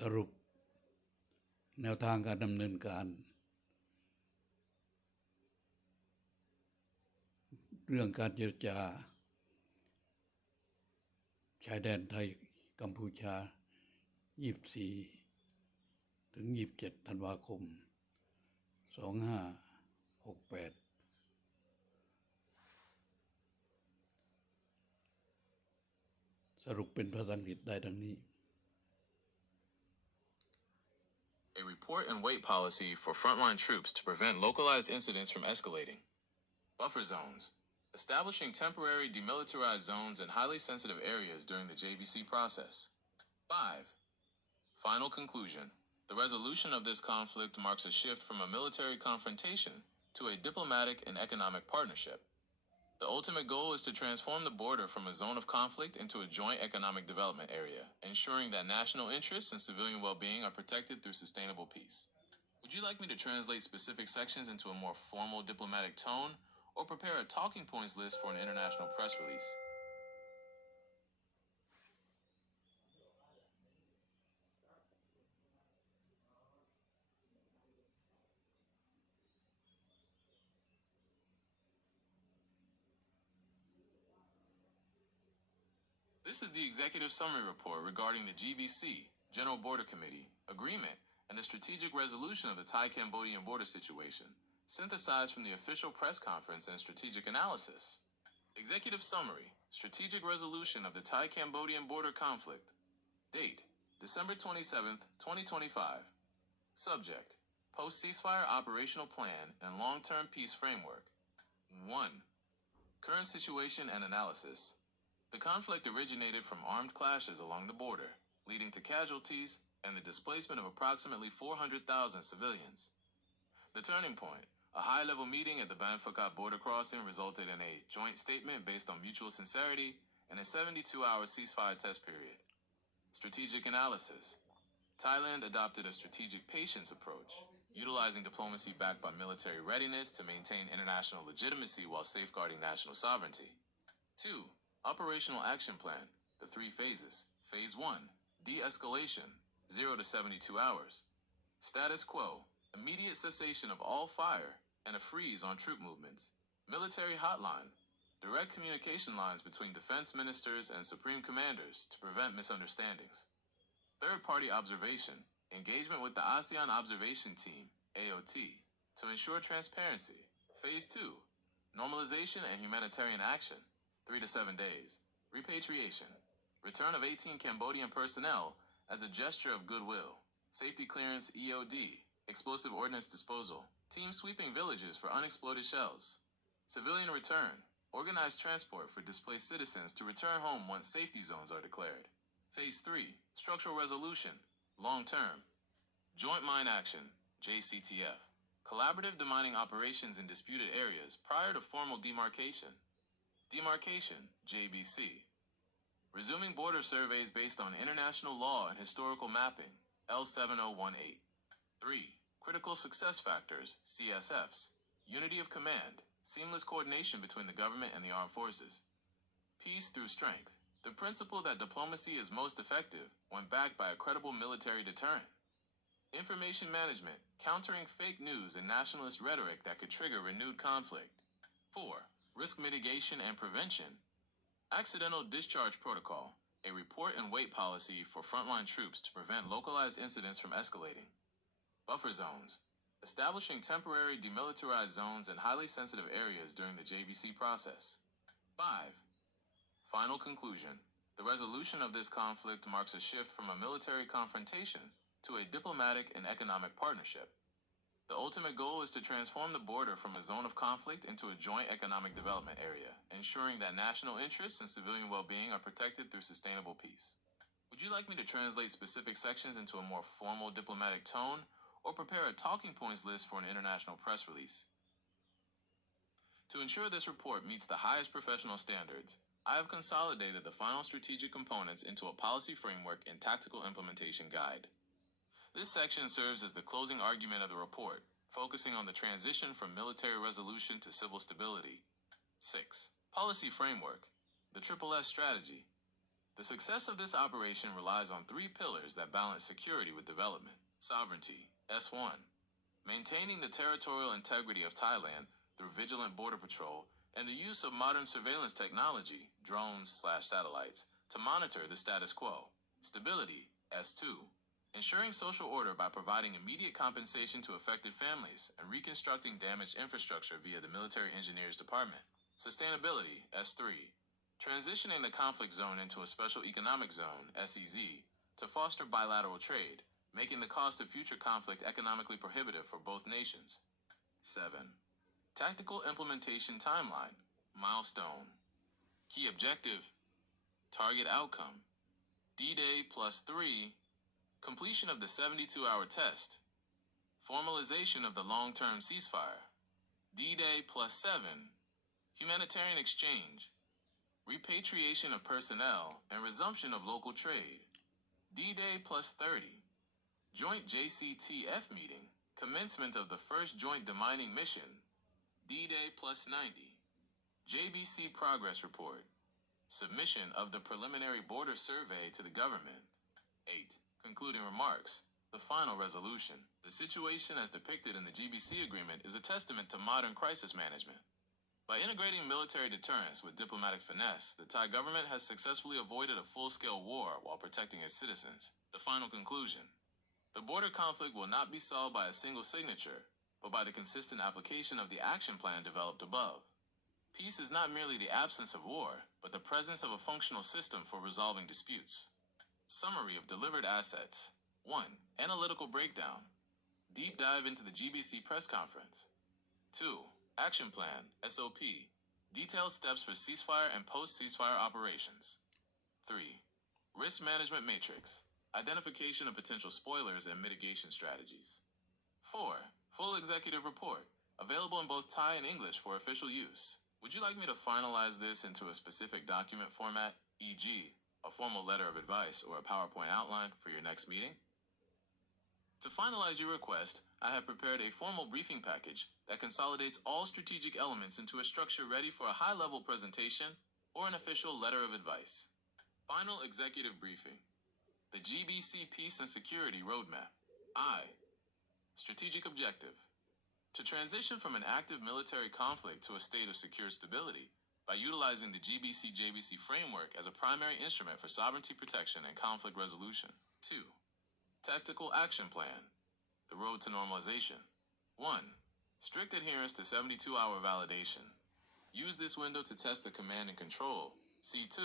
สรุปแนวทางการดำเนินการเรื่องการเจรจาชายแดนไทยกัมพูชา24 ถึง 27 ธันวาคม 2568สรุปเป็นภาษาอังกฤษได้ดังนี้ A report and wait policy for frontline troops to prevent localized incidents from escalating. Buffer zones. Establishing temporary demilitarized zones in highly sensitive areas during the JBC process. 5. Final conclusion. The resolution of this conflict marks a shift from a military confrontation to a diplomatic and economic partnership. The ultimate goal is to transform the border from a zone of conflict into a joint economic development area, ensuring that national interests and civilian well-being are protected through sustainable peace. Would you like me to translate specific sections into a more formal diplomatic tone, or prepare a talking points list for an international press release? This is the Executive Summary Report regarding the GBC, General Border Committee, Agreement, and the strategic resolution of the Thai-Cambodian border situation, synthesized from the official press conference and strategic analysis. Executive Summary, Strategic Resolution of the Thai-Cambodian border conflict. Date, December 27, 2025. Subject, Post-Ceasefire Operational Plan and Long-Term Peace Framework. 1. Current Situation and Analysis. The conflict originated from armed clashes along the border, leading to casualties and the displacement of approximately 400,000 civilians. The turning point, a high-level meeting at the Ban Phuket border crossing, resulted in a joint statement based on mutual sincerity and a 72-hour ceasefire test period. Strategic analysis. Thailand adopted a strategic patience approach, utilizing diplomacy backed by military readiness to maintain international legitimacy while safeguarding national sovereignty. 2. Operational Action Plan, the 3 phases. Phase 1, de-escalation, 0 to 72 hours. Status quo, immediate cessation of all fire and a freeze on troop movements. Military hotline, direct communication lines between defense ministers and supreme commanders to prevent misunderstandings. Third-party observation, engagement with the ASEAN Observation Team, AOT, to ensure transparency. Phase 2, normalization and humanitarian action, 3 to 7 days. Repatriation, return of 18 Cambodian personnel as a gesture of goodwill. Safety clearance EOD, explosive ordnance disposal. Team sweeping villages for unexploded shells. Civilian return, organized transport for displaced citizens to return home once safety zones are declared. Phase 3, structural resolution, long term. Joint mine action, JCTF. Collaborative demining operations in disputed areas prior to formal demarcation. Demarcation, JBC. Resuming border surveys based on international law and historical mapping, L7018. 3. Critical Success Factors, CSFs. Unity of command, seamless coordination between the government and the armed forces. Peace through strength, the principle that diplomacy is most effective when backed by a credible military deterrent. Information management, countering fake news and nationalist rhetoric that could trigger renewed conflict. 4. Risk mitigation and prevention. Accidental discharge protocol, a report and wait policy for frontline troops to prevent localized incidents from escalating. Buffer zones, establishing temporary demilitarized zones in highly sensitive areas during the JBC process. 5. Final conclusion. The resolution of this conflict marks a shift from a military confrontation to a diplomatic and economic partnership. The ultimate goal is to transform the border from a zone of conflict into a joint economic development area, ensuring that national interests and civilian well-being are protected through sustainable peace. Would you like me to translate specific sections into a more formal diplomatic tone, or prepare a talking points list for an international press release? To ensure this report meets the highest professional standards, I have consolidated the final strategic components into a policy framework and tactical implementation guide. This section serves as the closing argument of the report, focusing on the transition from military resolution to civil stability. 6. Policy framework, the Triple S strategy. The success of this operation relies on three pillars that balance security with development. Sovereignty, S1. Maintaining the territorial integrity of Thailand through vigilant border patrol and the use of modern surveillance technology, drones/satellites, to monitor the status quo. Stability, S2. Ensuring social order by providing immediate compensation to affected families and reconstructing damaged infrastructure via the Military Engineers Department. Sustainability, S3. Transitioning the conflict zone into a special economic zone, SEZ, to foster bilateral trade, making the cost of future conflict economically prohibitive for both nations. 7. Tactical implementation timeline, milestone. Key objective, target outcome. D-Day plus 3, completion of the 72-hour test. Formalization of the long-term ceasefire. D-Day plus 7, humanitarian exchange. Repatriation of personnel and resumption of local trade. D-Day plus 30, joint JCTF meeting, commencement of the first joint demining mission. D-Day plus 90, JBC progress report, submission of the preliminary border survey to the government. 8. Concluding remarks, the final resolution. The situation as depicted in the GBC agreement is a testament to modern crisis management. By integrating military deterrence with diplomatic finesse, the Thai government has successfully avoided a full-scale war while protecting its citizens. The final conclusion. The border conflict will not be solved by a single signature, but by the consistent application of the action plan developed above. Peace is not merely the absence of war, but the presence of a functional system for resolving disputes. Summary of delivered assets. 1. Analytical breakdown. Deep dive into the GBC press conference. 2. Action plan, SOP. Detailed steps for ceasefire and post-ceasefire operations. 3. Risk management matrix. Identification of potential spoilers and mitigation strategies. 4. Full executive report. Available in both Thai and English for official use. Would you like me to finalize this into a specific document format, e.g., a formal letter of advice or a PowerPoint outline for your next meeting? To finalize your request, I have prepared a formal briefing package that consolidates all strategic elements into a structure ready for a high-level presentation or an official letter of advice. Final executive briefing. The GBC Peace and Security Roadmap. I. Strategic objective. To transition from an active military conflict to a state of secure stability by utilizing the GBC-JBC framework as a primary instrument for sovereignty protection and conflict resolution. 2. Tactical action plan. The road to normalization. 1. Strict adherence to 72-hour validation. Use this window to test the command and control. C2.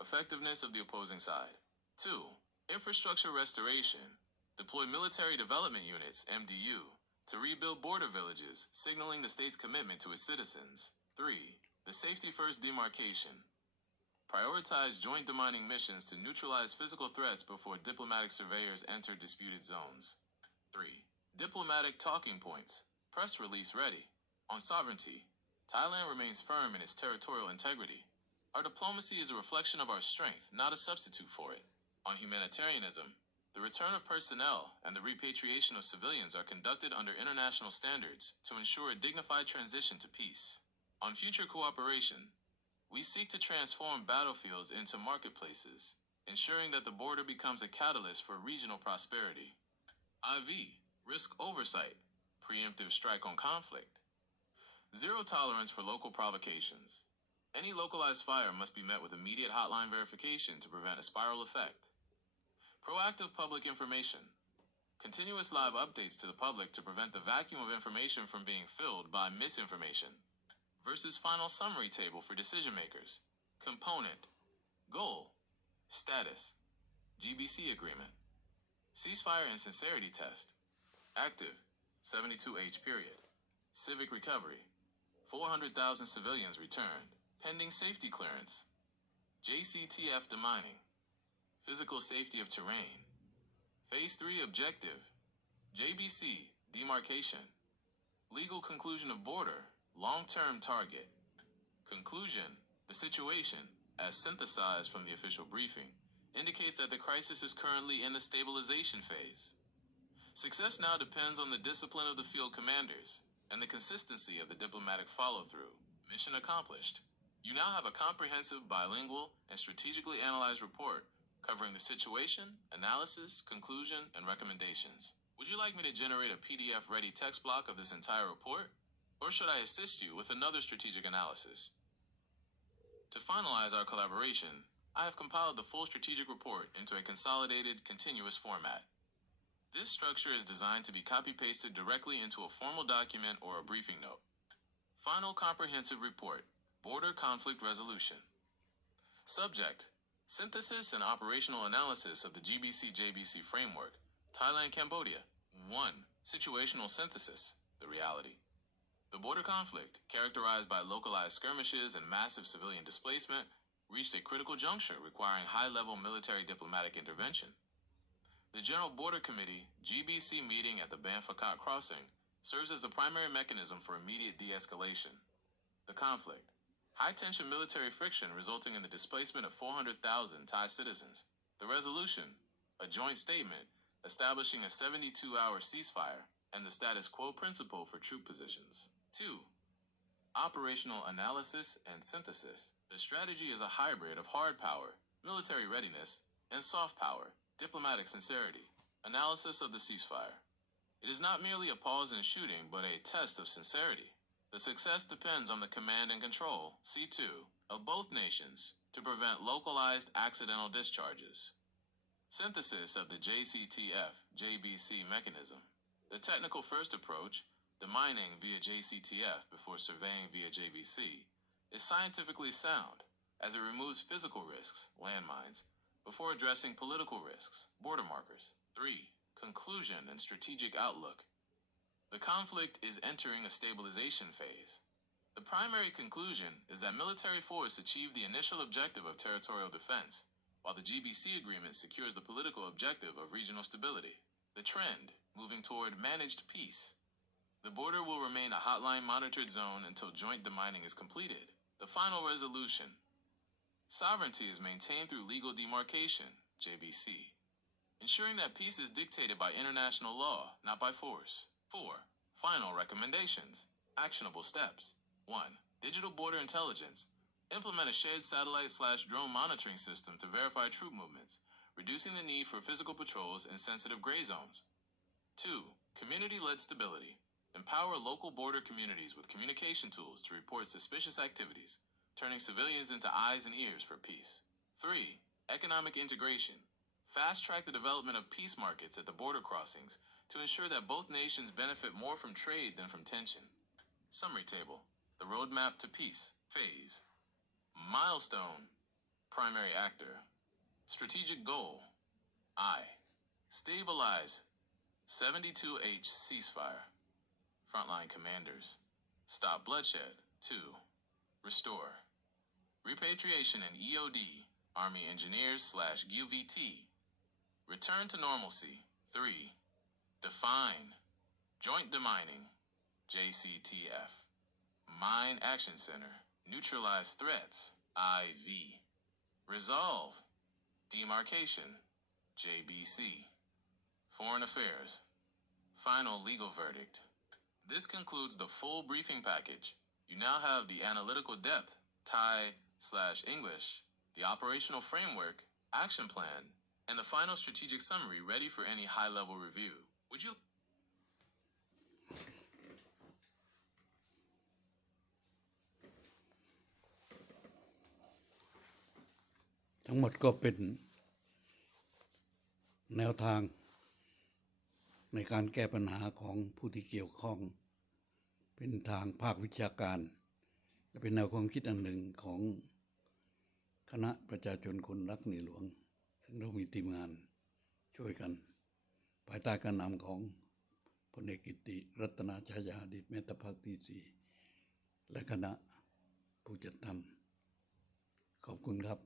Effectiveness of the opposing side. 2. Infrastructure restoration. Deploy military development units, MDU, to rebuild border villages, signaling the state's commitment to its citizens. 3. The safety first demarcation. Prioritize joint demining missions to neutralize physical threats before diplomatic surveyors enter disputed zones. 3. Diplomatic talking points. Press release ready. On sovereignty, Thailand remains firm in its territorial integrity. Our diplomacy is a reflection of our strength, not a substitute for it. On humanitarianism, the return of personnel and the repatriation of civilians are conducted under international standards to ensure a dignified transition to peace. On future cooperation, we seek to transform battlefields into marketplaces, ensuring that the border becomes a catalyst for regional prosperity. IV. Risk oversight. Preemptive strike on conflict. Zero tolerance for local provocations. Any localized fire must be met with immediate hotline verification to prevent a spiral effect. Proactive public information. Continuous live updates to the public to prevent the vacuum of information from being filled by misinformation. Versus final summary table for decision makers. Component. Goal. Status. GBC agreement. Ceasefire and sincerity test. Active. 72H period. Civic recovery. 400,000 civilians returned. Pending safety clearance. JCTF demining. Physical safety of terrain. Phase 3 objective. JBC demarcation. Legal conclusion of border. Long-term target. Conclusion. The situation, as synthesized from the official briefing, indicates that the crisis is currently in the stabilization phase. Success now depends on the discipline of the field commanders and the consistency of the diplomatic follow-through. Mission accomplished. You now have a comprehensive, bilingual, and strategically analyzed report covering the situation, analysis, conclusion, and recommendations. Would you like me to generate a PDF-ready text block of this entire report? Or should I assist you with another strategic analysis? To finalize our collaboration, I have compiled the full strategic report into a consolidated, continuous format. This structure is designed to be copy-pasted directly into a formal document or a briefing note. Final comprehensive report, border conflict resolution. Subject, synthesis and operational analysis of the GBC-JBC framework, Thailand, Cambodia. 1. Situational synthesis, the reality. The border conflict, characterized by localized skirmishes and massive civilian displacement, reached a critical juncture requiring high-level military diplomatic intervention. The General Border Committee, GBC meeting at the Banfakot crossing, serves as the primary mechanism for immediate de-escalation. The conflict, high-tension military friction resulting in the displacement of 400,000 Thai citizens. The resolution, a joint statement establishing a 72-hour ceasefire and the status quo principle for troop positions. 2. Operational analysis and synthesis. The strategy is a hybrid of hard power, military readiness, and soft power, diplomatic sincerity. Analysis of the ceasefire. It is not merely a pause in shooting, but a test of sincerity. The success depends on the command and control, C2, of both nations to prevent localized accidental discharges. Synthesis of the JCTF-JBC mechanism. The technical first approach, demining via JCTF before surveying via JBC, is scientifically sound as it removes physical risks, landmines, before addressing political risks, border markers. 3. Conclusion and strategic outlook. The conflict is entering a stabilization phase. The primary conclusion is that military force achieved the initial objective of territorial defense, while the GBC agreement secures the political objective of regional stability. The trend, moving toward managed peace. The border will remain a hotline monitored zone until joint demining is completed. The final resolution. Sovereignty is maintained through legal demarcation, JBC, ensuring that peace is dictated by international law, not by force. 4. Final recommendations. Actionable steps. 1. Digital border intelligence. Implement a shared satellite/drone monitoring system to verify troop movements, reducing the need for physical patrols in sensitive gray zones. 2. Community-led stability. Empower local border communities with communication tools to report suspicious activities, turning civilians into eyes and ears for peace. 3. Economic integration. Fast-track the development of peace markets at the border crossings to ensure that both nations benefit more from trade than from tension. Summary table. The roadmap to peace. Phase. Milestone. Primary actor. Strategic goal. I. Stabilize. 72H ceasefire. Frontline commanders. Stop bloodshed. 2. Restore. Repatriation and EOD. Army engineers/UVT. Return to normalcy. 3. Define. Joint demining. JCTF. Mine Action Center. Neutralize threats. IV. Resolve. Demarcation. JBC. Foreign Affairs. Final legal verdict. This concludes the full briefing package. You now have the analytical depth, Thai/English, the operational framework, action plan, and the final strategic summary ready for any high-level review. Would you? ทั้งหมดก็เป็นแนวทางในการแก้ปัญหาของผู้ที่เกี่ยวข้องเป็นทางภาควิชาการและเป็นแนวความคิดอันหนึ่งของคณะประชาชนคนรักในหลวงซึ่งเรามีทีมงานช่วยกันภายใต้การนำของพลเอกกิติรัตนาฉายาอดีตแม่ทัพภาคที่ 4และคณะผู้จัดทำขอบคุณครับ